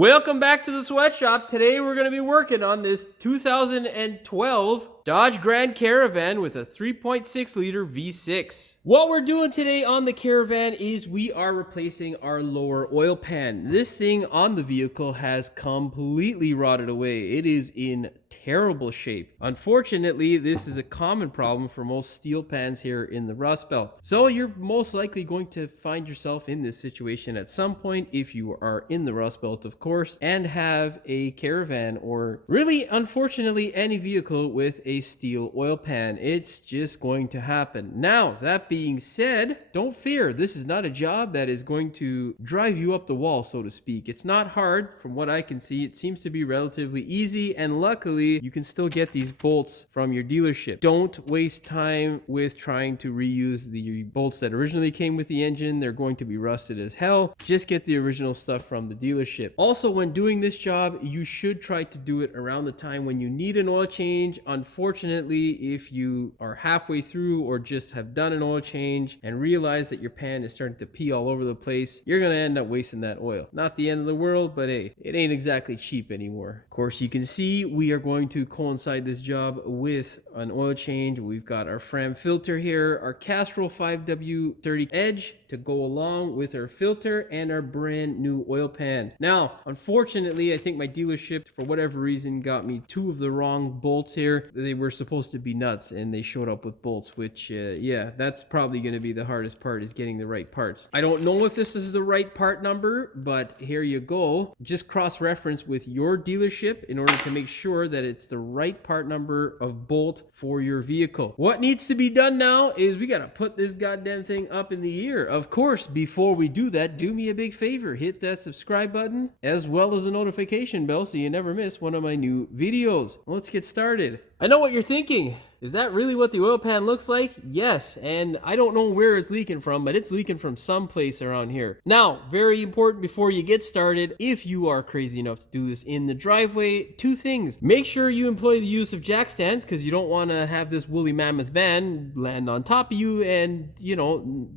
Welcome back to the sweatshop. Today we're going to be working on this 2012 Dodge Grand Caravan with a 3.6 liter V6. What we're doing today on the Caravan is we are replacing our lower oil pan. This thing on the vehicle has completely rotted away. It is in terrible shape. Unfortunately, this is a common problem for most steel pans here in the Rust Belt. So you're most likely going to find yourself in this situation at some point if you are in the Rust Belt, of course, and have a Caravan or really, unfortunately, any vehicle with a steel oil pan. It's just going to happen. Now, that being said, don't fear. This is not a job that is going to drive you up the wall, so to speak. It's not hard. From what I can see, it seems to be relatively easy, and luckily, you can still get these bolts from your dealership. Don't waste time with trying to reuse the bolts that originally came with the engine. They're going to be rusted as hell. Just get the original stuff from the dealership. Also, when doing this job, you should try to do it around the time when you need an oil change. Unfortunately, if you are halfway through or just have done an oil change and realize that your pan is starting to pee all over the place, you're going to end up wasting that oil. Not the end of the world, but hey, it ain't exactly cheap anymore. Of course, you can see we are going to coincide this job with an oil change. We've got our Fram filter here, our Castrol 5W30 Edge to go along with our filter, and our brand new oil pan. Now, unfortunately, I think my dealership, for whatever reason, got me two of the wrong bolts here. They were supposed to be nuts, and they showed up with bolts, which, yeah, that's probably going to be the hardest part, is getting the right parts. I don't know if this is the right part number, but here you go. Just cross-reference with your dealership in order to make sure that it's the right part number of bolt for your vehicle. What needs to be done now is we got to put this goddamn thing up in the air. Of course, before we do that, do me a big favor. Hit that subscribe button as well as the notification bell so you never miss one of my new videos. Let's get started. I know what you're thinking. Is that really what the oil pan looks like? Yes, and I don't know where it's leaking from, but it's leaking from someplace around here. Now, very important before you get started, if you are crazy enough to do this in the driveway, two things. Make sure you employ the use of jack stands because you don't want to have this woolly mammoth van land on top of you and, you know,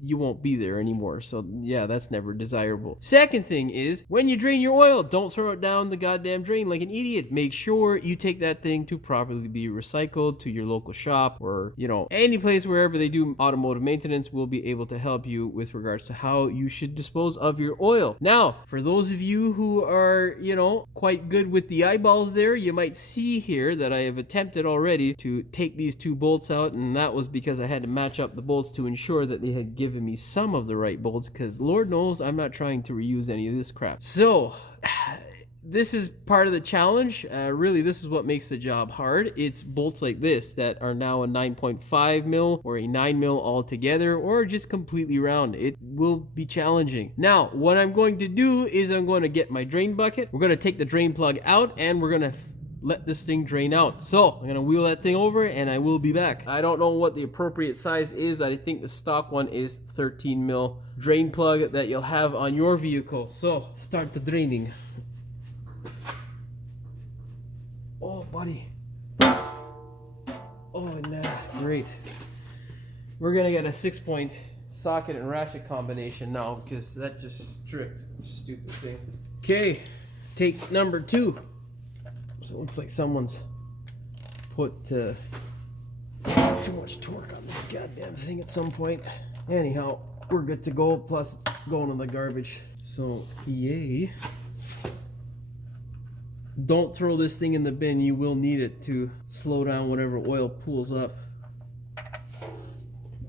you won't be there anymore. So yeah, that's never desirable. Second thing is, when you drain your oil, don't throw it down the goddamn drain like an idiot. Make sure you take that thing to properly be recycled to your local shop, or, you know, any place wherever they do automotive maintenance will be able to help you with regards to how you should dispose of your oil. Now, for those of you who are, you know, quite good with the eyeballs there, you might see here that I have attempted already to take these two bolts out, and that was because I had to match up the bolts to ensure that they had given me some of the right bolts, because Lord knows I'm not trying to reuse any of this crap. So this is part of the challenge. Really, this is what makes the job hard. It's bolts like this that are now a 9.5 mil or a 9 mil altogether, or just completely round. It will be challenging. Now, what I'm going to do is I'm going to get my drain bucket. We're going to take the drain plug out, and we're going to let this thing drain out. So I'm gonna wheel that thing over and I will be back. I don't know what the appropriate size is. I think the stock one is 13 mil drain plug that you'll have on your vehicle. So start the draining. Oh buddy. Oh nah, great. We're gonna get a 6-point socket and ratchet combination now because that just stripped. Stupid thing. Okay, take number 2. So it looks like someone's put too much torque on this goddamn thing at some point. Anyhow, we're good to go. Plus, it's going in the garbage. So, yay. Don't throw this thing in the bin. You will need it to slow down whatever oil pools up.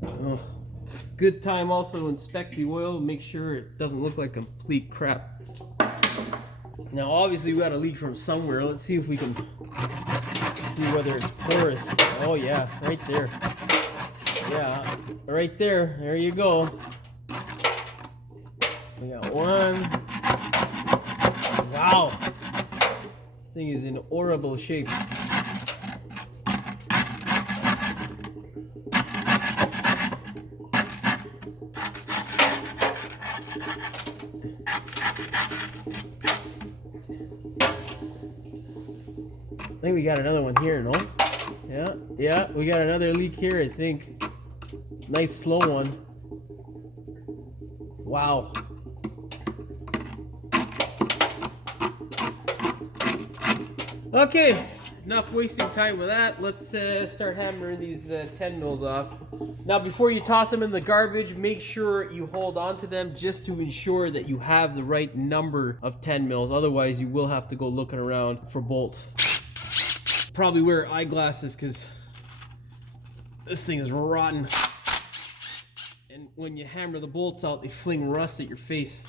Oh. Good time also to inspect the oil. Make sure it doesn't look like complete crap. Now, obviously, we got a leak from somewhere. Let's see if we can see whether it's porous. Oh, yeah, right there. Yeah, right there. There you go. We got one. Wow. This thing is in horrible shape. I think we got another one here, no? Yeah, we got another leak here, I think. Nice slow one. Wow. Okay, enough wasting time with that. Let's start hammering these 10 mils off. Now, before you toss them in the garbage, make sure you hold on to them just to ensure that you have the right number of 10 mils. Otherwise, you will have to go looking around for bolts. Probably wear eyeglasses because this thing is rotten. And when you hammer the bolts out, they fling rust at your face.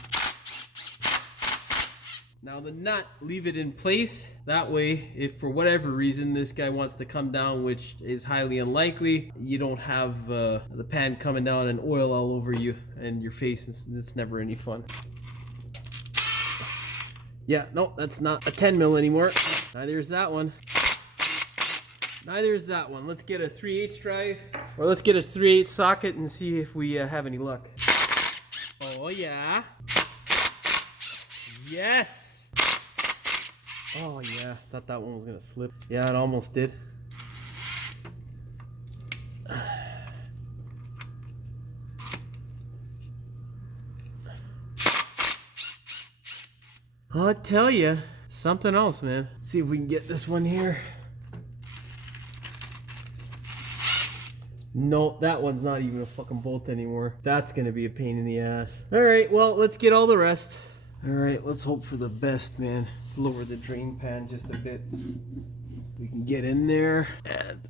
Now the nut, leave it in place. That way, if for whatever reason this guy wants to come down, which is highly unlikely, you don't have the pan coming down and oil all over you and your face. It's never any fun. Yeah, no, that's not a 10 mil anymore. Neither is that one. Neither is that one. Let's get a 3/8 drive, or let's get a 3/8 socket and see if we have any luck. Oh yeah. Yes. Oh yeah, thought that one was gonna slip. Yeah, it almost did. I'll tell you, something else, man. Let's see if we can get this one here. No, that one's not even a fucking bolt anymore. That's gonna be a pain in the ass. Alright, well, let's get all the rest. Alright, let's hope for the best, man. Let's lower the drain pan just a bit. We can get in there and...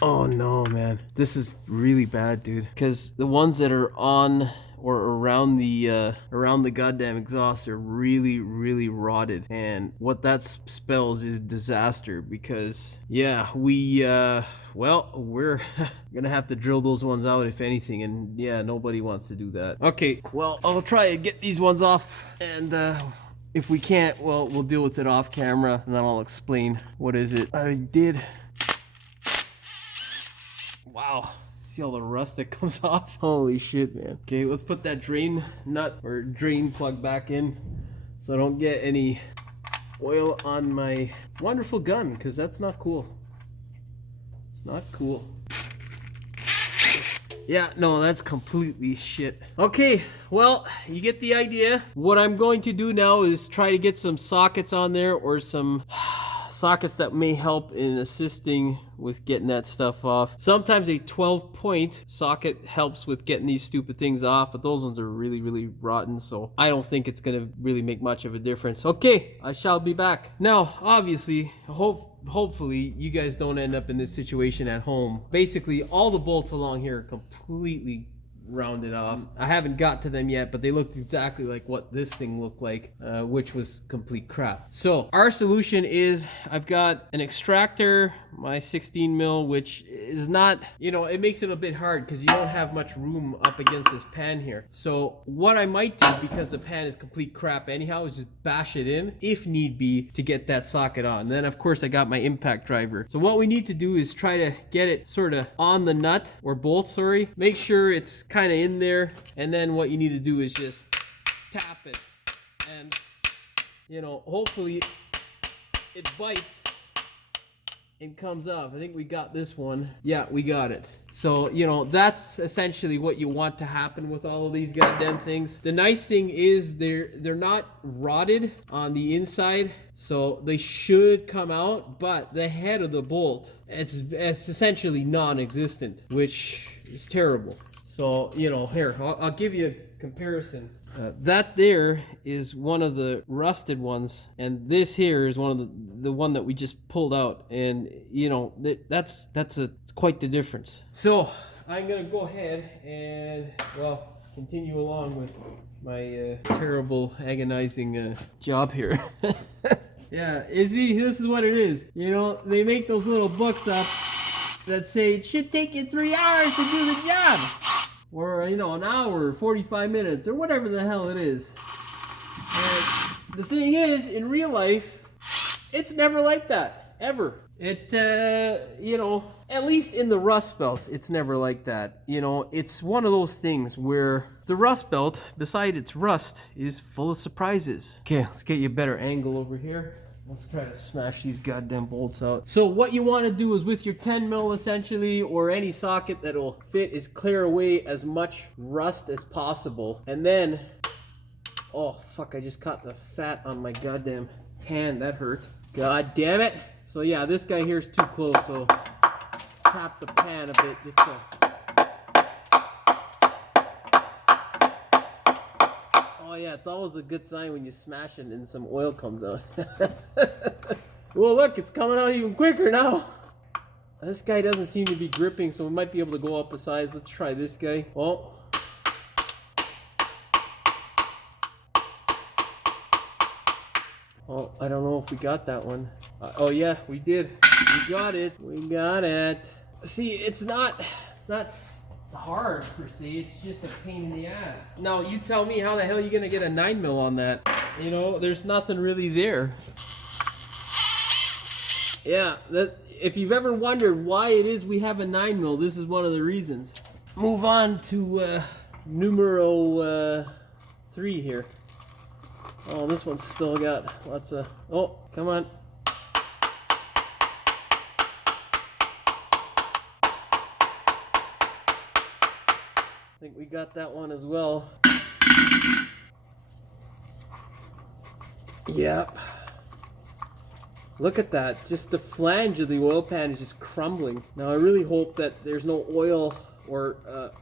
Oh no, man. This is really bad, dude. Because the ones that are on or around the goddamn exhaust are really rotted, and what that spells is disaster. Because yeah, we're gonna have to drill those ones out if anything, and yeah, nobody wants to do that. Okay, well, I'll try and get these ones off, and if we can't, well, we'll deal with it off camera, and then I'll explain what is it I did. Wow. See all the rust that comes off? Holy shit, man. Okay, let's put that drain nut or drain plug back in so I don't get any oil on my wonderful gun, because that's not cool. It's not cool. Yeah, no, that's completely shit. Okay, well, you get the idea. What I'm going to do now is try to get some sockets on there, or some sockets that may help in assisting with getting that stuff off. Sometimes a 12-point socket helps with getting these stupid things off, but those ones are really rotten, so I don't think it's gonna really make much of a difference. Okay, I shall be back. Now, obviously, hopefully you guys don't end up in this situation at home. Basically, all the bolts along here are completely rounded off. I haven't got to them yet, but they looked exactly like what this thing looked like, which was complete crap. So our solution is, I've got an extractor, my 16 mil, which is not, you know, it makes it a bit hard because you don't have much room up against this pan here. So what I might do, because the pan is complete crap anyhow, is just bash it in if need be to get that socket on. And then of course I got my impact driver. So what we need to do is try to get it sort of on the nut, or bolt, sorry. Make sure it's kind of in there, and then what you need to do is just tap it, and you know, hopefully it bites and comes off. I think we got this one. Yeah, we got it. So, you know, that's essentially what you want to happen with all of these goddamn things. The nice thing is they're not rotted on the inside, so they should come out, but the head of the bolt, it's essentially non-existent, which is terrible. So, you know, here, I'll give you a comparison. That there is one of the rusted ones, and this here is one of the one that we just pulled out, and you know, that's quite the difference. So I'm gonna go ahead and, well, continue along with my terrible, agonizing job here. Yeah, Izzy, this is what it is. You know, they make those little books up that say it should take you 3 hours to do the job, or, you know, an hour, 45 minutes, or whatever the hell it is. And the thing is, in real life, it's never like that, ever. It, you know, at least in the Rust Belt, it's never like that. You know, it's one of those things where the Rust Belt, beside its rust, is full of surprises. Okay, let's get you a better angle over here. Let's try to smash these goddamn bolts out. So what you want to do is, with your 10 mil essentially, or any socket that'll fit, is clear away as much rust as possible. And then, oh fuck, I just caught the fat on my goddamn pan. That hurt. God damn it. So yeah, this guy here is too close, so let's tap the pan a bit just to... Oh yeah, it's always a good sign when you smash it and some oil comes out. Well look, it's coming out even quicker now. This guy doesn't seem to be gripping, so we might be able to go up a size. Let's try this guy. Oh. Oh, I don't know if we got that one. Oh yeah, we did. We got it. We got it. See, it's not hard per se. It's just a pain in the ass. Now you tell me, how the hell are you gonna get a 9mm on that? You know, there's nothing really there. Yeah, if you've ever wondered why it is we have a 9mm, this is one of the reasons. Move on to numero 3 here. Oh, this one's still got lots of... Oh, come on. I think we got that one as well. Yep. Look at that. Just the flange of the oil pan is just crumbling. Now I really hope that there's no oil or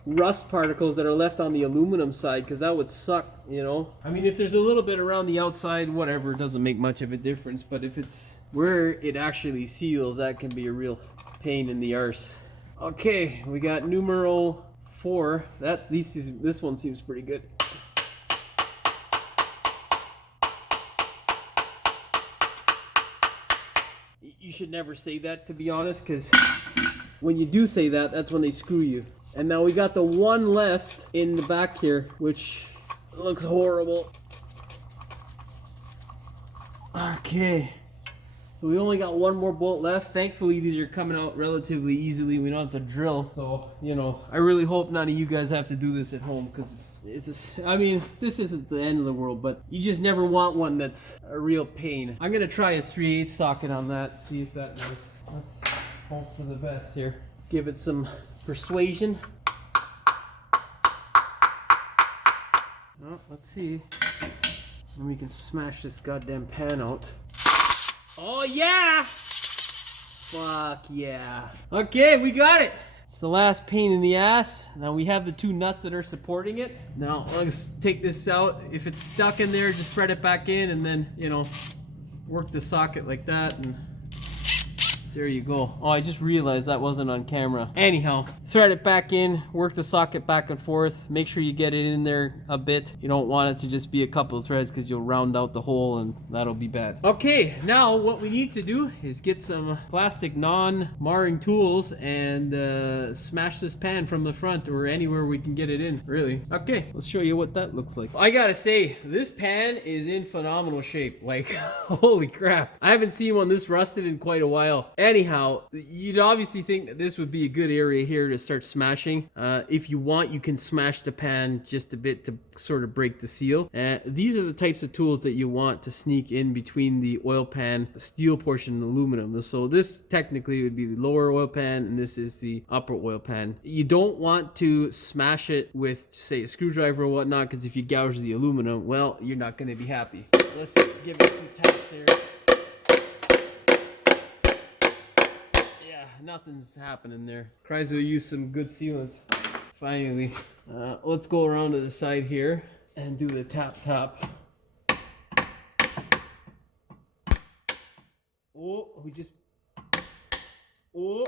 rust particles that are left on the aluminum side, because that would suck, you know. I mean, if there's a little bit around the outside, whatever, it doesn't make much of a difference. But if it's where it actually seals, that can be a real pain in the arse. Okay, we got numero 4. This one seems pretty good. You should never say that, to be honest, because when you do say that, that's when they screw you. And now we got the one left in the back here, which looks horrible. Okay. So we only got one more bolt left. Thankfully, these are coming out relatively easily. We don't have to drill. So, you know, I really hope none of you guys have to do this at home, because I mean, this isn't the end of the world, but you just never want one that's a real pain. I'm going to try a 3/8 socket on that, see if that works. Let's hope for the best here. Give it some persuasion. Oh, let's see. And we can smash this goddamn pan out. Oh yeah! Fuck yeah. Okay, we got it! It's the last pain in the ass. Now we have the 2 nuts that are supporting it. Now let's take this out. If it's stuck in there, just thread it back in and then, you know, work the socket like that, and there you go. Oh, I just realized that wasn't on camera. Anyhow, thread it back in, work the socket back and forth. Make sure you get it in there a bit. You don't want it to just be a couple of threads, because you'll round out the hole and that'll be bad. Okay, now what we need to do is get some plastic non-marring tools and smash this pan from the front, or anywhere we can get it in, really. Okay, let's show you what that looks like. I gotta say, this pan is in phenomenal shape. Like, holy crap. I haven't seen one this rusted in quite a while. Anyhow, you'd obviously think that this would be a good area here to start smashing. If you want, you can smash the pan just a bit to sort of break the seal. These are the types of tools that you want to sneak in between the oil pan, steel portion, and aluminum. So this technically would be the lower oil pan, and this is the upper oil pan. You don't want to smash it with, say, a screwdriver or whatnot, because if you gouge the aluminum, well, you're not going to be happy. Let's give it a few taps here. Nothing's happening there. Chrysler used some good sealant. Finally. Let's go around to the side here and do the tap. Oh, oh.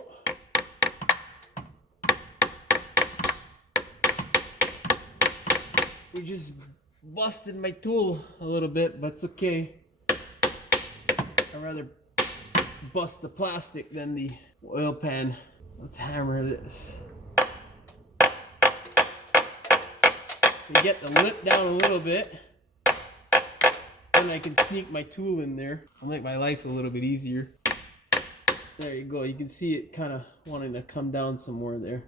We just busted my tool a little bit, but it's okay. I'd rather bust the plastic than the oil pan. Let's hammer this. We get the lip down a little bit, then I can sneak my tool in there. It'll make my life a little bit easier. There you go. You can see it kind of wanting to come down some more there.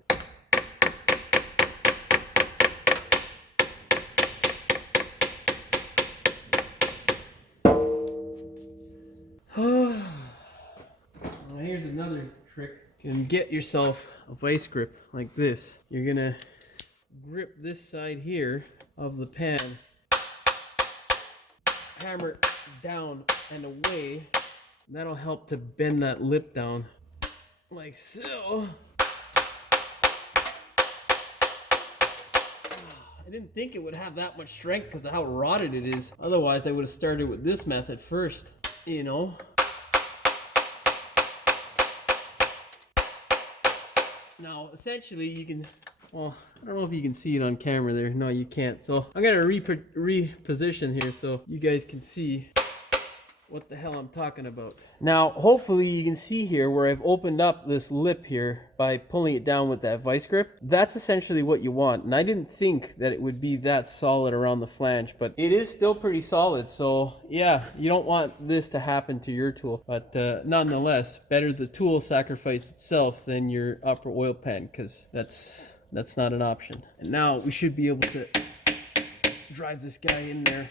Here's another trick. You can get yourself a vice grip like this. You're gonna grip this side here of the pan, hammer down and away. That'll help to bend that lip down like so. I didn't think it would have that much strength because of how rotted it is. Otherwise, I would have started with this method first, you know. Now, essentially, you can, well, I don't know if you can see it on camera there. No, you can't. So I'm going to reposition here so you guys can see what the hell I'm talking about. Now, hopefully you can see here where I've opened up this lip here by pulling it down with that vice grip. That's essentially what you want. And I didn't think that it would be that solid around the flange, but it is still pretty solid. So yeah, you don't want this to happen to your tool. But nonetheless, better the tool sacrifice itself than your upper oil pan, because that's not an option. And now we should be able to drive this guy in there.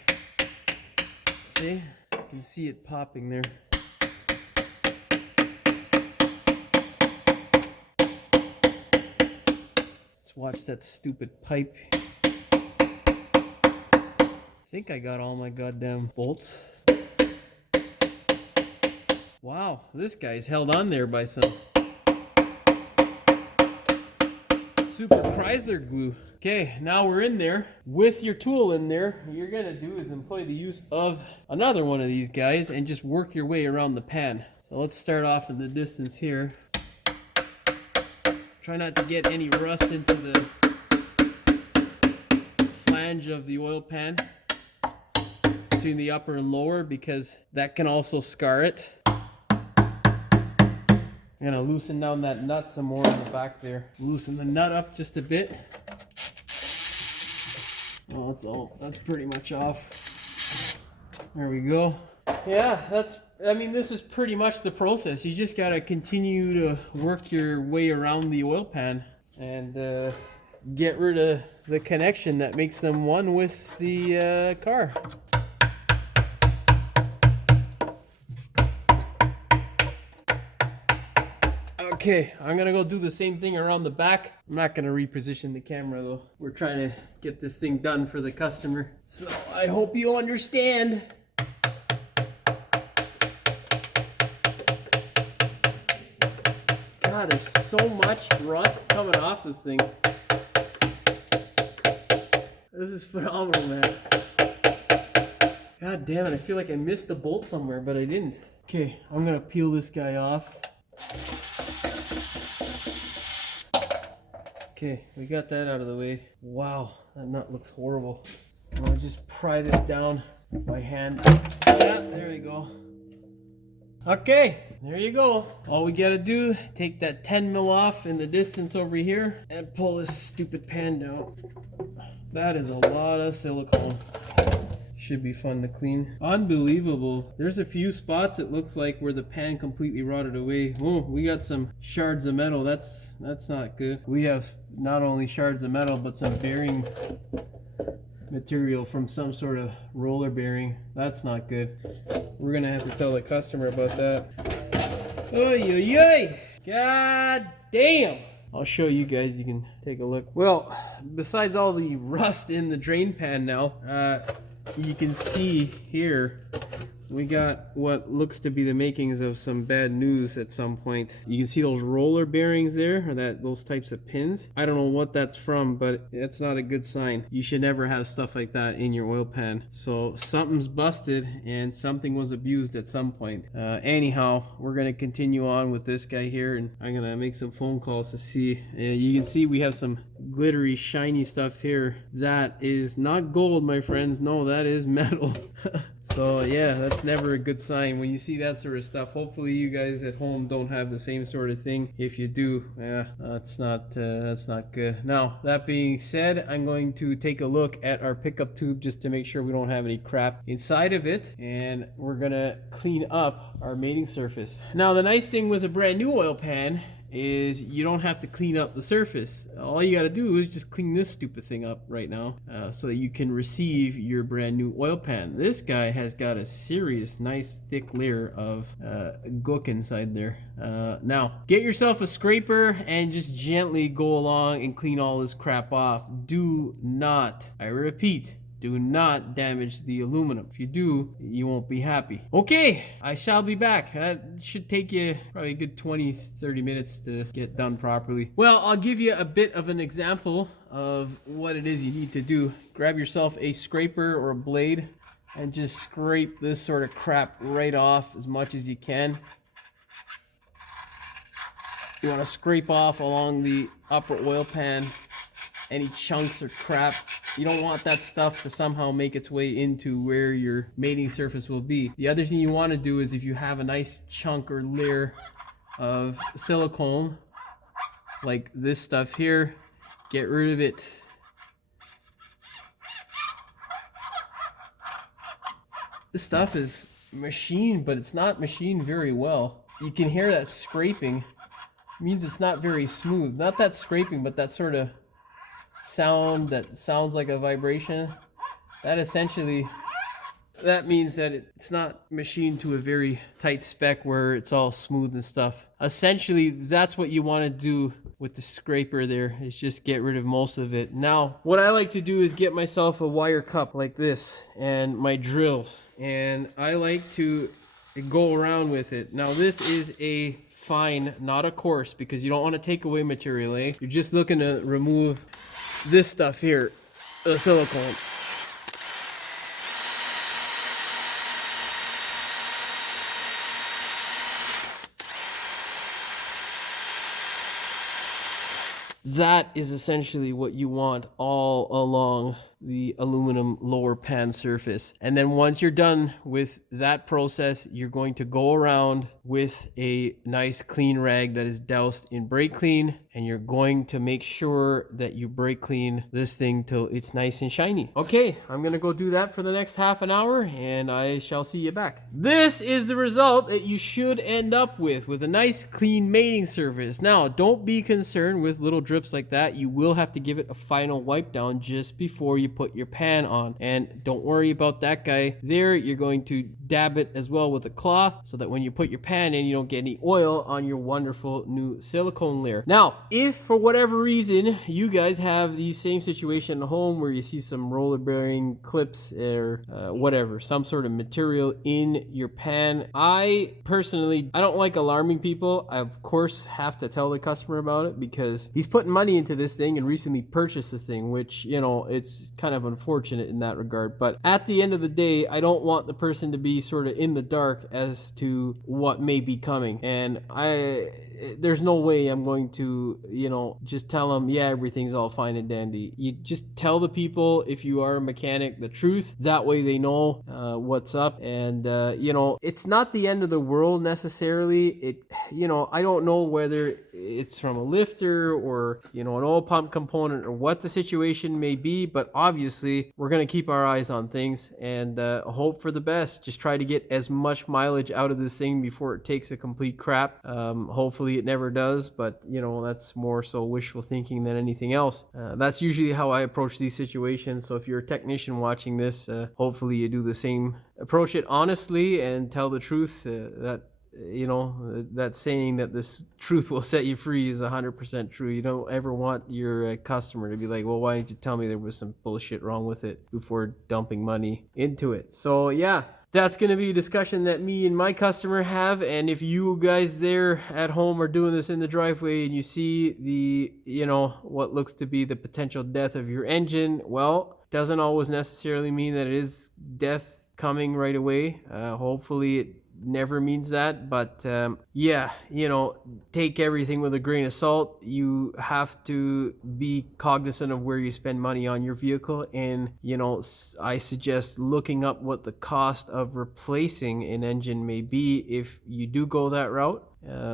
See? You can see it popping there. Let's watch that stupid pipe. I think I got all my goddamn bolts. Wow, this guy's held on there by some Super Chrysler glue. Okay, now we're in there. With your tool in there, what you're gonna do is employ the use of another one of these guys and just work your way around the pan. So let's start off in the distance here. Try not to get any rust into the flange of the oil pan between the upper and lower, because that can also scar it. I'm gonna loosen down that nut some more on the back there. Loosen the nut up just a bit. Oh, that's pretty much off. There we go. Yeah, this is pretty much the process. You just gotta continue to work your way around the oil pan and get rid of the connection that makes them one with the car. Okay, I'm gonna go do the same thing around the back. I'm not gonna reposition the camera though. We're trying to get this thing done for the customer. So I hope you understand. God, there's so much rust coming off this thing. This is phenomenal, man. God damn it, I feel like I missed a bolt somewhere, but I didn't. Okay, I'm gonna peel this guy off. Okay, we got that out of the way. Wow, that nut looks horrible. I'll just pry this down by hand. Yeah, there we go. Okay, there you go. All we gotta do, take that 10 mil off in the distance over here and pull this stupid pan down. That is a lot of silicone. Should be fun to clean. Unbelievable. There's a few spots it looks like where the pan completely rotted away. Oh, we got some shards of metal. That's not good. We have not only shards of metal, but some bearing material from some sort of roller bearing. That's not good. We're gonna have to tell the customer about that. Oy, oy, oy. God damn. I'll show you guys, you can take a look. Well, besides all the rust in the drain pan now, you can see here we got what looks to be the makings of some bad news at some point. You can see those roller bearings there, or those types of pins. I don't know what that's from, but that's not a good sign. You should never have stuff like that in your oil pan. So something's busted and something was abused at some point. Anyhow, we're gonna continue on with this guy here, and I'm gonna make some phone calls to see. You can see we have some glittery, shiny stuff here. That is not gold, my friends. No, that is metal. So yeah, that's never a good sign when you see that sort of stuff. Hopefully you guys at home don't have the same sort of thing. If you do, yeah, that's not good. Now, that being said, I'm going to take a look at our pickup tube just to make sure we don't have any crap inside of it, and we're gonna clean up our mating surface. Now, the nice thing with a brand new oil pan is you don't have to clean up the surface. All you got to do is just clean this stupid thing up right now so that you can receive your brand new oil pan. This guy has got a serious nice thick layer of gook inside there. Now get yourself a scraper and just gently go along and clean all this crap off. Do not, I repeat, Do not damage the aluminum. If you do, you won't be happy. Okay, I shall be back. That should take you probably a good 20-30 minutes to get done properly. Well, I'll give you a bit of an example of what it is you need to do. Grab yourself a scraper or a blade and just scrape this sort of crap right off as much as you can. You want to scrape off along the upper oil pan any chunks or crap. You don't want that stuff to somehow make its way into where your mating surface will be. The other thing you want to do is, if you have a nice chunk or layer of silicone like this stuff here, get rid of it. This stuff is machined, but it's not machined very well. You can hear that scraping. It means it's not very smooth. Not that scraping, but that sort of sound that sounds like a vibration. That essentially, that means that it's not machined to a very tight spec where it's all smooth and stuff. Essentially, that's what you want to do with the scraper there, is just get rid of most of it. Now, what I like to do is get myself a wire cup like this and my drill, and I like to go around with it. Now, this is a fine, not a coarse, because you don't want to take away material, eh? You're just looking to remove this stuff here, the silicone. That is essentially what you want all along the aluminum lower pan surface. And then once you're done with that process, you're going to go around with a nice clean rag that is doused in brake clean, and you're going to make sure that you brake clean this thing till it's nice and shiny. Okay, I'm gonna go do that for the next half an hour, and I shall see you back. This is the result that you should end up with a nice clean mating surface. Now, don't be concerned with little drips like that. You will have to give it a final wipe down just before you put your pan on, and don't worry about that guy there. You're going to dab it as well with a cloth so that when you put your pan in, you don't get any oil on your wonderful new silicone layer. Now, if for whatever reason you guys have the same situation at home where you see some roller bearing clips or whatever, some sort of material in your pan, I personally, I don't like alarming people. I of course have to tell the customer about it because he's putting money into this thing and recently purchased this thing, which, you know, it's kind of unfortunate in that regard. But at the end of the day, I don't want the person to be sort of in the dark as to what may be coming. And there's no way I'm going to, you know, just tell them, yeah, everything's all fine and dandy. You just tell the people, if you are a mechanic, the truth. That way they know what's up. And, you know, it's not the end of the world necessarily. You know, I don't know whether it's from a lifter or, you know, an oil pump component or what the situation may be, but obviously we're going to keep our eyes on things and hope for the best. Just try to get as much mileage out of this thing before it takes a complete crap. Hopefully it never does, but you know, that's more so wishful thinking than anything else. That's usually how I approach these situations. So if you're a technician watching this, hopefully you do the same. Approach it honestly and tell the truth. That, you know, that saying that this truth will set you free is 100% true. You don't ever want your customer to be like, well, why didn't you tell me there was some bullshit wrong with it before dumping money into it? So yeah, that's going to be a discussion that me and my customer have. And if you guys there at home are doing this in the driveway and you see the, you know, what looks to be the potential death of your engine, well, doesn't always necessarily mean that it is death coming right away. Hopefully it never means that, but yeah, you know, take everything with a grain of salt. You have to be cognizant of where you spend money on your vehicle, and you know, I suggest looking up what the cost of replacing an engine may be if you do go that route,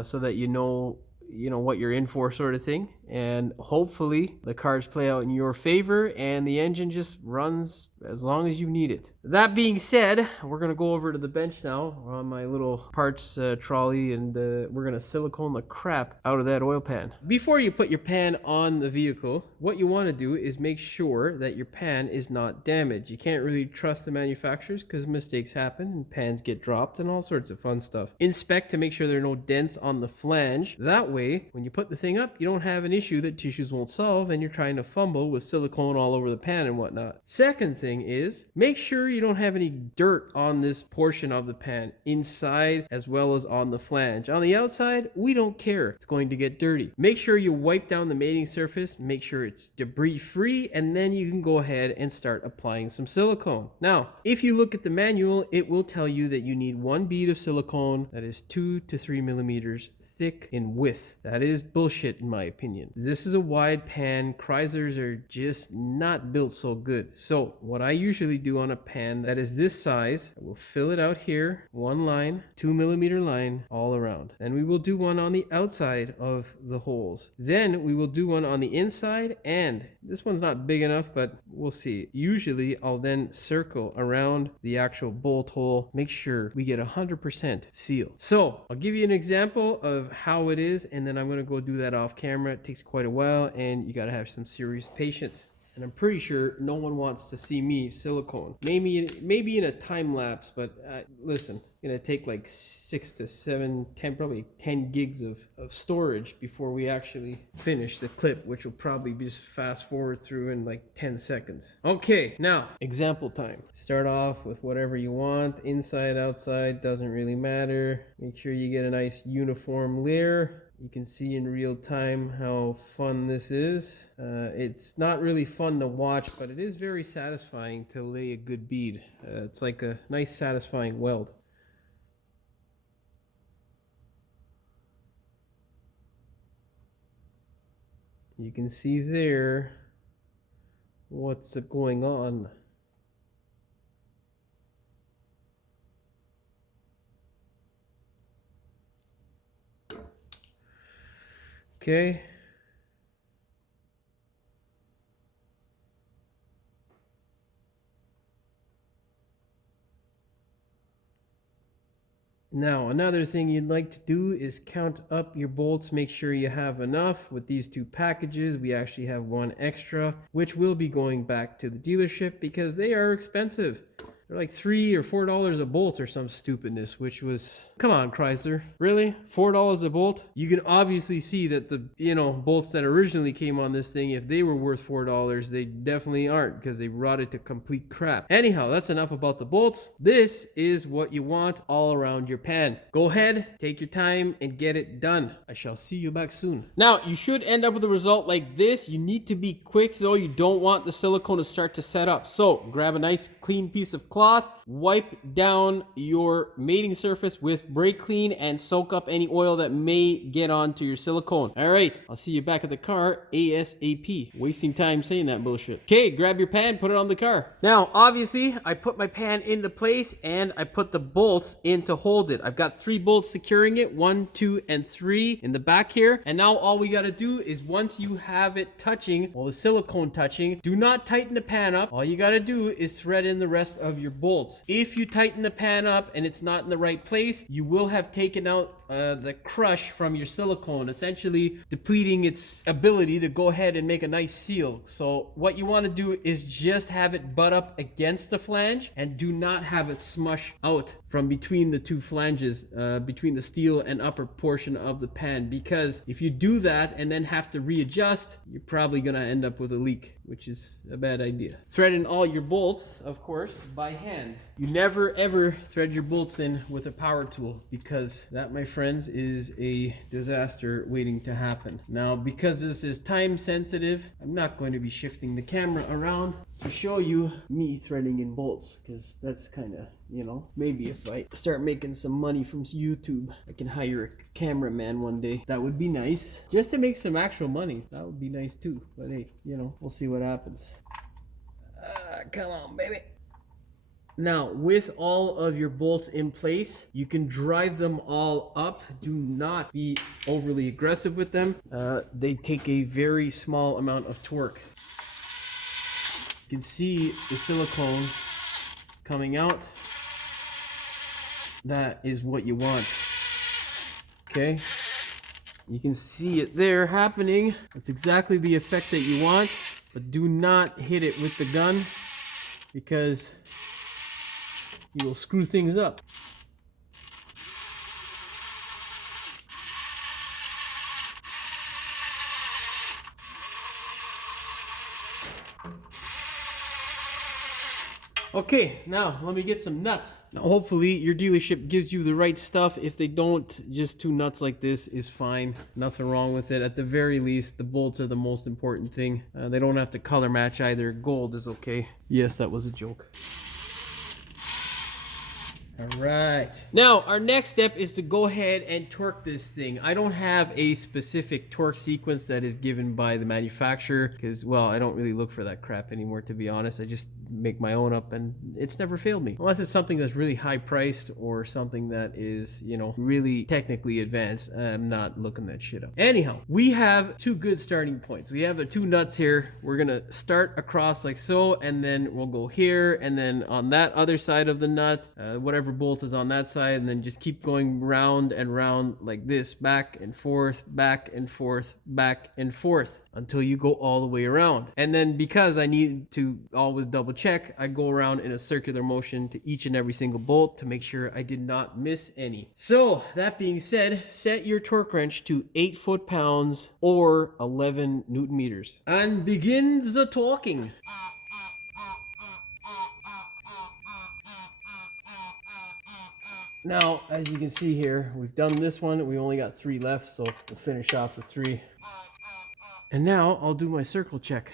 so that you know what you're in for, sort of thing. And hopefully the cards play out in your favor and the engine just runs as long as you need it. That being said, we're going to go over to the bench now on my little parts trolley, and we're going to silicone the crap out of that oil pan. Before you put your pan on the vehicle, what you want to do is make sure that your pan is not damaged. You can't really trust the manufacturers because mistakes happen and pans get dropped and all sorts of fun stuff. Inspect to make sure there are no dents on the flange. That way, when you put the thing up, you don't have an issue that tissues won't solve and you're trying to fumble with silicone all over the pan and whatnot. Second thing is, make sure you don't have any dirt on this portion of the pan, inside as well as on the flange. On the outside, we don't care. It's going to get dirty. Make sure you wipe down the mating surface, make sure it's debris free, and then you can go ahead and start applying some silicone. Now, if you look at the manual, it will tell you that you need one bead of silicone that is 2 to 3 millimeters thick in width. That is bullshit in my opinion. This is a wide pan. Chryslers are just not built so good. So what I usually do on a pan that is this size, I will fill it out here, one line, 2 millimeter line all around. Then we will do one on the outside of the holes. Then we will do one on the inside, and this one's not big enough, but we'll see. Usually I'll then circle around the actual bolt hole, make sure we get 100% seal. So I'll give you an example of how it is, and then I'm going to go do that off camera. It takes quite a while and you got to have some serious patience. And I'm pretty sure no one wants to see me silicone. Maybe in a time lapse, but listen, it's gonna take like 6 to 7, 10, probably 10 gigs of storage before we actually finish the clip, which will probably just fast forward through in like 10 seconds. Okay, now example time. Start off with whatever you want, inside, outside, doesn't really matter. Make sure you get a nice uniform layer. You can see in real time how fun this is. It's not really fun to watch, but it is very satisfying to lay a good bead. It's like a nice satisfying weld. You can see there what's going on. Okay. Now, another thing you'd like to do is count up your bolts, make sure you have enough. With these two packages, we actually have one extra, which will be going back to the dealership because they are expensive. They're like $3 or $4 a bolt or some stupidness, which was, come on, Chrysler, really? $4 a bolt? You can obviously see that the, bolts that originally came on this thing, if they were worth $4, they definitely aren't because they rotted to complete crap. Anyhow, that's enough about the bolts. This is what you want all around your pan. Go ahead, take your time and get it done. I shall see you back soon. Now, you should end up with a result like this. You need to be quick though. You don't want the silicone to start to set up. So grab a nice clean piece of cloth, wipe down your mating surface with brake clean and soak up any oil that may get onto your silicone. All right, I'll see you back at the car ASAP. Wasting time saying that bullshit. Okay, grab your pan, put it on the car. Now, obviously, I put my pan into place and I put the bolts in to hold it. I've got 3 bolts securing it, 1, 2, and 3 in the back here. And now all we gotta do is once you have it touching, well, the silicone touching, do not tighten the pan up. All you gotta do is thread in the rest of your bolts. If you tighten the pan up and it's not in the right place, you will have taken out the crush from your silicone, essentially depleting its ability to go ahead and make a nice seal. So what you want to do is just have it butt up against the flange and do not have it smush out from between the two flanges, between the steel and upper portion of the pan, because if you do that and then have to readjust, you're probably gonna end up with a leak, which is a bad idea. Thread in all your bolts, of course, by hand. You never ever thread your bolts in with a power tool, because that, my friends, is a disaster waiting to happen. Now, because this is time sensitive, I'm not going to be shifting the camera around to show you me threading in bolts, because that's kind of, maybe if I start making some money from YouTube, I can hire a cameraman one day. That would be nice, just to make some actual money. That would be nice too, but hey, we'll see what happens. Come on, baby. Now, with all of your bolts in place, you can drive them all up. Do not be overly aggressive with them. They take a very small amount of torque. You can see the silicone coming out. That is what you want. Okay? You can see it there happening. That's exactly the effect that you want, but do not hit it with the gun because you will screw things up. Okay, now let me get some nuts. Now, hopefully your dealership gives you the right stuff. If they don't, just 2 nuts like this is fine. Nothing wrong with it. At the very least, the bolts are the most important thing. They don't have to color match either. Gold is okay. Yes, that was a joke. All right. Now, our next step is to go ahead and torque this thing. I don't have a specific torque sequence that is given by the manufacturer because, well, I don't really look for that crap anymore, to be honest. I just make my own up and it's never failed me. Unless it's something that's really high priced or something that is, you know, really technically advanced. I'm not looking that shit up. Anyhow, we have 2 good starting points. We have the 2 nuts here. We're going to start across like so, and then we'll go here, and then on that other side of the nut, whatever bolt is on that side, and then just keep going round and round like this, back and forth, back and forth, back and forth until you go all the way around. And then because I need to always double check, I go around in a circular motion to each and every single bolt to make sure I did not miss any. So that being said, set your torque wrench to 8 foot-pounds or 11 newton meters and begin the talking. Now, as you can see here, we've done this one. We only got 3 left, so we'll finish off the 3. And now I'll do my circle check.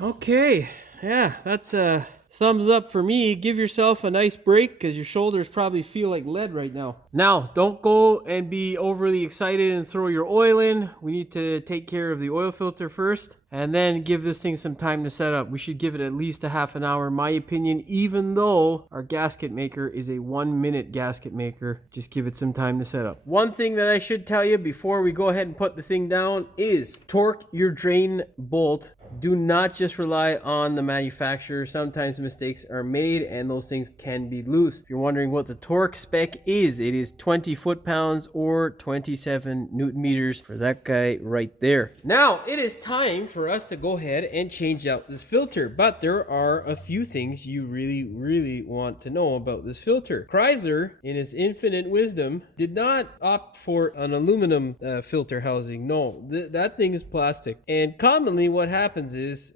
Okay, yeah, that's a thumbs up for me. Give yourself a nice break because your shoulders probably feel like lead right now. Now, don't go and be overly excited and throw your oil in. We need to take care of the oil filter first and then give this thing some time to set up. We should give it at least a half an hour, in my opinion, even though our gasket maker is a 1-minute gasket maker. Just give it some time to set up. One thing that I should tell you before we go ahead and put the thing down is torque your drain bolt. Do not just rely on the manufacturer. Sometimes mistakes are made and those things can be loose. If you're wondering what the torque spec is, it is 20 foot-pounds or 27 newton meters for that guy right there. Now, it is time for us to go ahead and change out this filter, but there are a few things you really want to know about this filter. Chrysler, in his infinite wisdom, did not opt for an aluminum filter housing. No, that thing is plastic. And commonly what happens is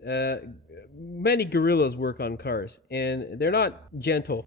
many gorillas work on cars and they're not gentle.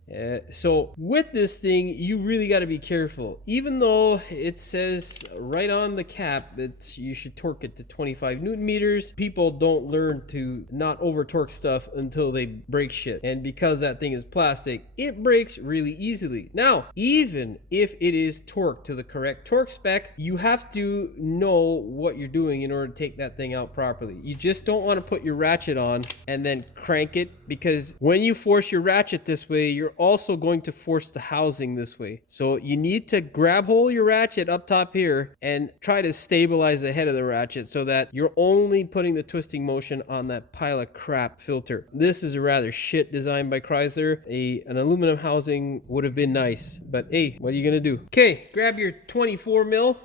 So with this thing, you really got to be careful. Even though it says right on the cap that you should torque it to 25 newton meters, people don't learn to not over torque stuff until they break shit. And because that thing is plastic, it breaks really easily. Now, even if it is torqued to the correct torque spec, you have to know what you're doing in order to take that thing out properly. You just don't want to put your ratchet on and then crank it, because when you force your ratchet this way, you're also going to force the housing this way. So you need to grab hold of your ratchet up top here and try to stabilize the head of the ratchet so that you're only putting the twisting motion on that pile of crap filter. This is a rather shit design by Chrysler. An aluminum housing would have been nice, but hey, what are you gonna do? Okay, grab your 24 mil.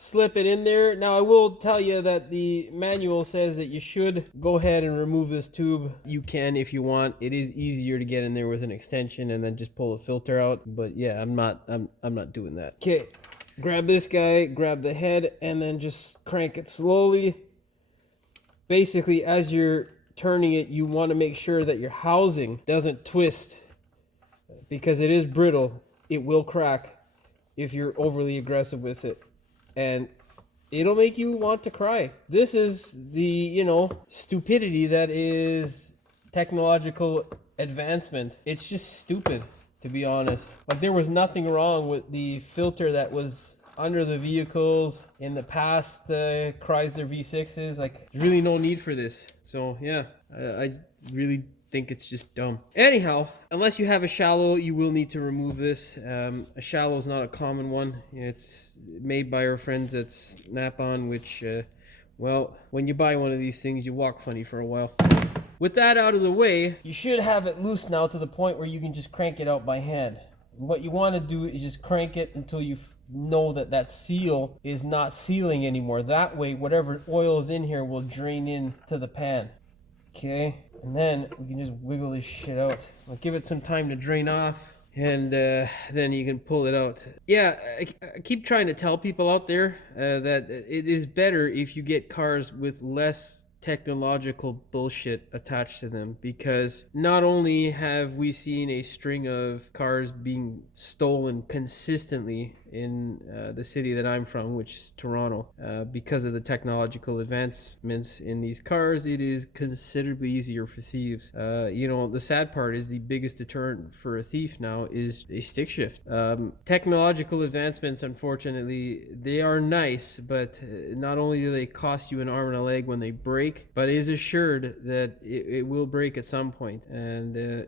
Slip it in there. Now I will tell you that the manual says that you should go ahead and remove this tube. You can if you want. It is easier to get in there with an extension and then just pull the filter out. But yeah, I'm not doing that. Okay, grab this guy, grab the head, and then just crank it slowly. Basically, as you're turning it, you want to make sure that your housing doesn't twist, because it is brittle. It will crack if you're overly aggressive with it. And it'll make you want to cry. This is the, stupidity that is technological advancement. It's just stupid, to be honest. Like, there was nothing wrong with the filter that was under the vehicles in the past Chrysler V6s. Like, there's really no need for this. So, yeah, I really think it's just dumb. Anyhow, unless you have a shallow, you will need to remove this. A shallow is not a common one. It's made by our friends at Snap-on, which, well, when you buy one of these things, you walk funny for a while. With that out of the way, you should have it loose now to the point where you can just crank it out by hand. What you want to do is just crank it until you know that that seal is not sealing anymore. That way, whatever oil is in here will drain into the pan. Okay? And then we can just wiggle this shit out. I'll give it some time to drain off. and then you can pull it out. Yeah, I keep trying to tell people out there that it is better if you get cars with less technological bullshit attached to them, because not only have we seen a string of cars being stolen consistently in the city that I'm from, which is Toronto, because of the technological advancements in these cars, it is considerably easier for thieves. The sad part is the biggest deterrent for a thief now is a stick shift. Technological advancements, unfortunately, they are nice, but not only do they cost you an arm and a leg when they break, but it is assured that it will break at some point. And,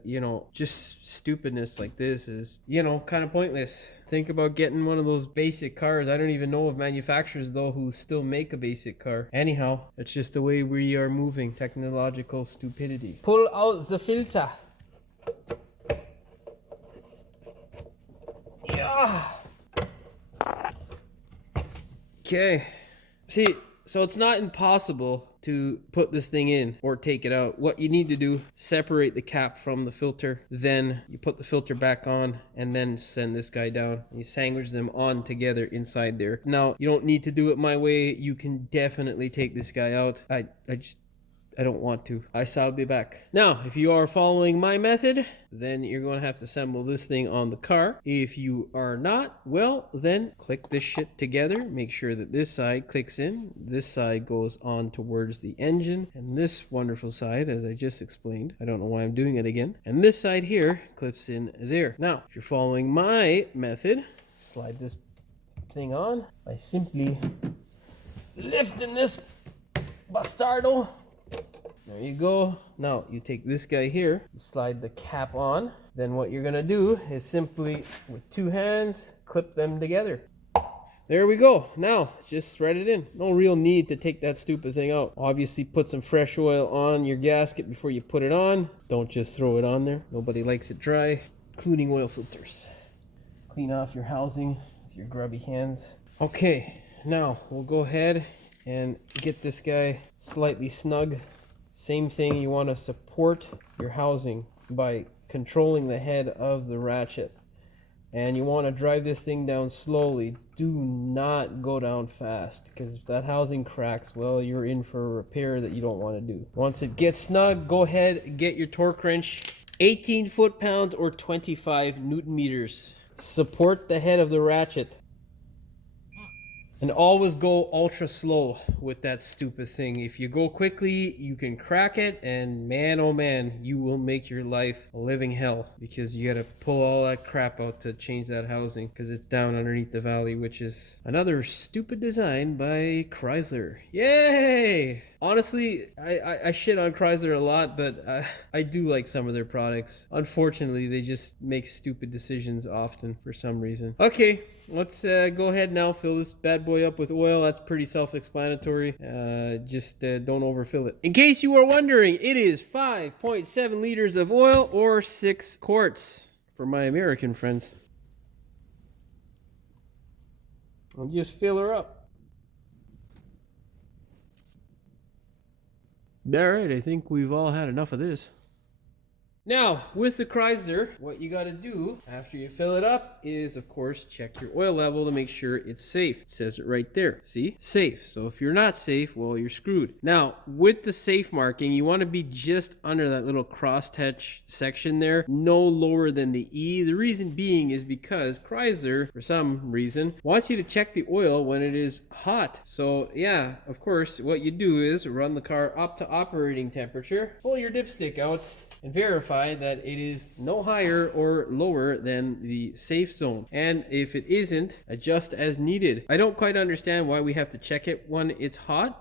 just stupidness like this is, kind of pointless. Think about getting one of those basic cars. I don't even know of manufacturers, though, who still make a basic car. Anyhow, it's just the way we are moving. Technological stupidity. Pull out the filter. Yeah. Okay. See, so it's not impossible to put this thing in or take it out. What you need to do, separate the cap from the filter, then you put the filter back on, and then send this guy down. You sandwich them on together inside there. Now, you don't need to do it my way. You can definitely take this guy out. I don't want to. I'll be back. Now, if you are following my method, then you're going to have to assemble this thing on the car. If you are not, well, then click this shit together. Make sure that this side clicks in, this side goes on towards the engine, and this wonderful side, as I just explained, I don't know why I'm doing it again, and this side here clips in there. Now, if you're following my method, slide this thing on by simply lifting this bastardo. There you go. Now you take this guy here, you slide the cap on. Then what you're gonna do is simply, with two hands, clip them together. There we go. Now just thread it in. No real need to take that stupid thing out. Obviously put some fresh oil on your gasket before you put it on. Don't just throw it on there. Nobody likes it dry, including oil filters. Clean off your housing with your grubby hands. Okay, now we'll go ahead and get this guy slightly snug. Same thing, you want to support your housing by controlling the head of the ratchet. And you want to drive this thing down slowly. Do not go down fast, because if that housing cracks, well, you're in for a repair that you don't want to do. Once it gets snug, go ahead and get your torque wrench. 18 foot-pounds or 25 newton meters. Support the head of the ratchet. And always go ultra slow with that stupid thing. If you go quickly, you can crack it, and man, oh man, you will make your life a living hell, because you gotta pull all that crap out to change that housing, because it's down underneath the valley, which is another stupid design by Chrysler. Yay! Honestly, I shit on Chrysler a lot, but I do like some of their products. Unfortunately, they just make stupid decisions often for some reason. Okay, let's go ahead now, fill this bad boy up with oil. That's pretty self-explanatory. Just don't overfill it. In case you are wondering, it is 5.7 liters of oil or 6 quarts for my American friends. I'll just fill her up. Alright, I think we've all had enough of this. Now, with the Chrysler, what you got to do after you fill it up is, of course, check your oil level to make sure it's safe. It says it right there. See? Safe. So if you're not safe, well, you're screwed. Now, with the safe marking, you want to be just under that little cross-hatch section there, no lower than the E. The reason being is because Chrysler, for some reason, wants you to check the oil when it is hot. So, yeah, of course, what you do is run the car up to operating temperature, pull your dipstick out, and verify that it is no higher or lower than the safe zone. And if it isn't, adjust as needed. I don't quite understand why we have to check it when it's hot,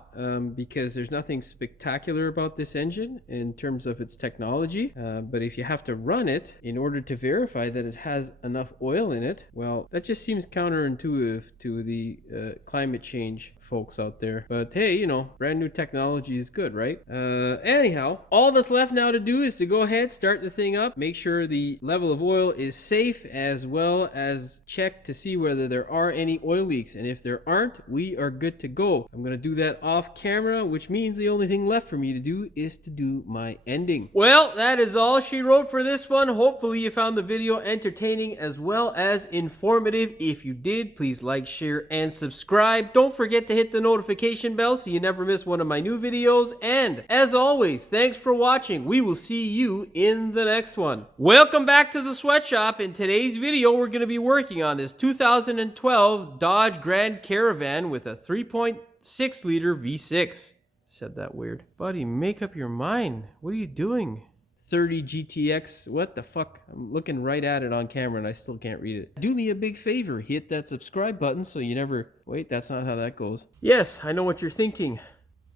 because there's nothing spectacular about this engine in terms of its technology. But if you have to run it in order to verify that it has enough oil in it, well, that just seems counterintuitive to the climate change folks out there. But hey, you know, brand new technology is good, right? Anyhow, all that's left now to do is to go ahead, start the thing up, make sure the level of oil is safe, as well as check to see whether there are any oil leaks. And if there aren't, we are good to go. I'm going to do that off off camera, which means the only thing left for me to do is to do my ending. Well, that is all she wrote for this one. Hopefully you found the video entertaining as well as informative. If you did, please like, share, and subscribe. Don't forget to hit the notification bell so you never miss one of my new videos. And as always, thanks for watching. We will see you in the next one. Welcome back to the sweatshop. In today's video, we're going to be working on this 2012 Dodge Grand Caravan with a 3.6 liter V6. Said that weird. Buddy, make up your mind. What are you doing? 30 GTX. What the fuck? I'm looking right at it on camera and I still can't read it. Do me a big favor. Hit that subscribe button so you never... Wait, that's not how that goes. Yes, I know what you're thinking.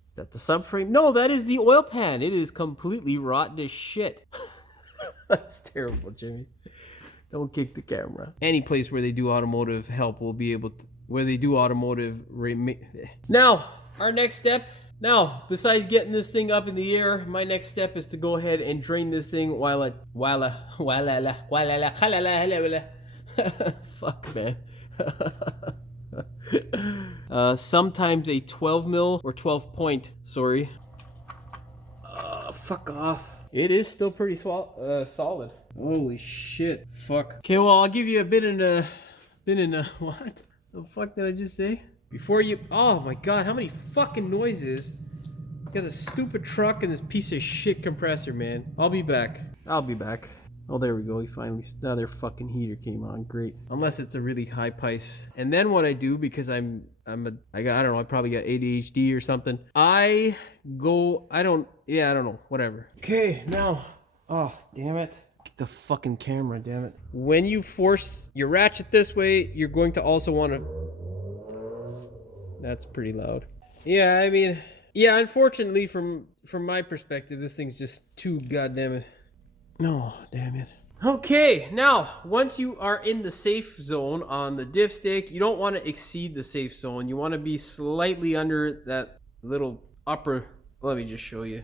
Is that the subframe? No, that is the oil pan. It is completely rotten as shit. That's terrible, Jimmy. Don't kick the camera. Any place where they do automotive help will be able to... Where they do automotive... Now, our next step... Now, besides getting this thing up in the air, my next step is to go ahead and drain this thing fuck, man. Sometimes a 12 mil or 12 point, sorry. Fuck off. It is still pretty solid. Holy shit. Fuck. Okay, well, I'll give you a bit in a what? The fuck did I just say? Before you... Oh my god, how many fucking noises? You got this stupid truck and this piece of shit compressor, man. I'll be back. I'll be back. Oh, there we go. He finally... Now their fucking heater came on. Great. Unless it's a really high price. And then what I do, because I don't know, I probably got ADHD or something. I don't know. Whatever. Okay, now... Oh, damn it. Get the fucking camera, damn it. When you force your ratchet this way, you're going to also want to... That's pretty loud. Yeah, I mean, yeah, unfortunately from my perspective, this thing's just too goddamn it. No, damn it. Okay, now, once you are in the safe zone on the dipstick, you don't want to exceed the safe zone. You want to be slightly under that little upper, let me just show you.